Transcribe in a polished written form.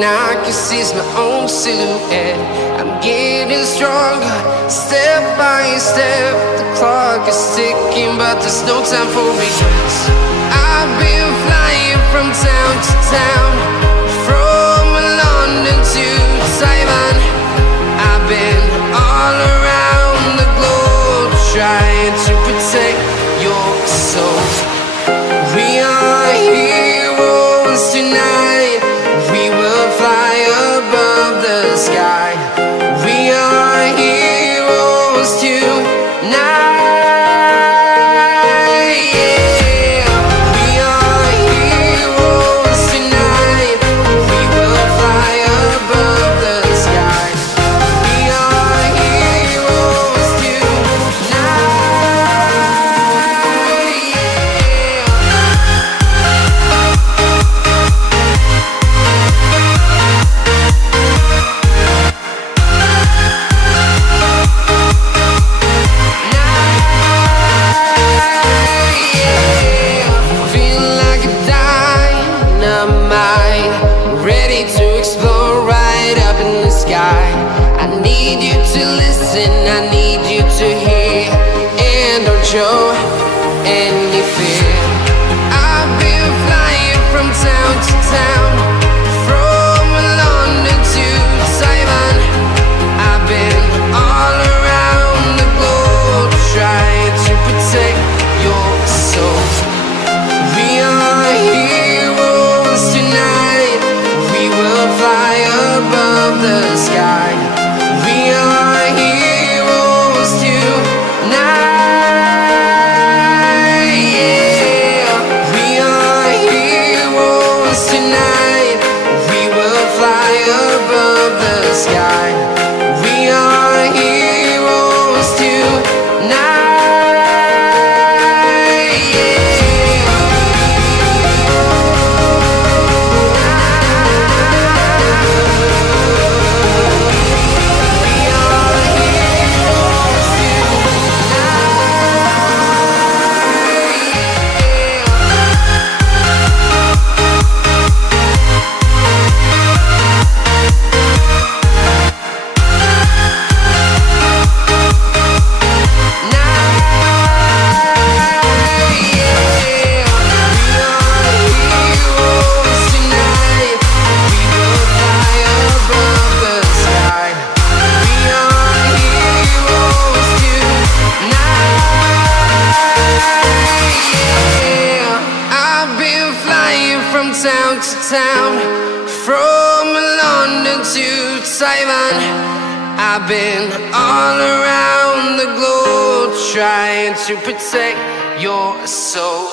and I can seize my own silhouette. I'm getting stronger, step by step. The clock is ticking, but there's no time for regrets. I've been flying from town to town, from London to Taiwan. I've been all around the globe, trying to protect your soul. We are heroes tonight. We will fly above the sky. We are heroes tonight. Yeah. We are heroes tonight. We will fly above the sky. We are heroes tonight. Yeah. Feel like a dynamite, ready to explode right up in the sky. I need you to listen, I need you to hear, and don't show any fear. I've been flying from town to town, from London to Taiwan. I've been all around the globe, trying to protect your soul. We are heroes tonight. We will fly above the sky. We are heroes tonight. Yeah. We are heroes tonight. We will fly above the sky. We are heroes tonight. Yeah. We are heroes town to town, from London to Taiwan. I've been all around the globe, trying to protect your soul.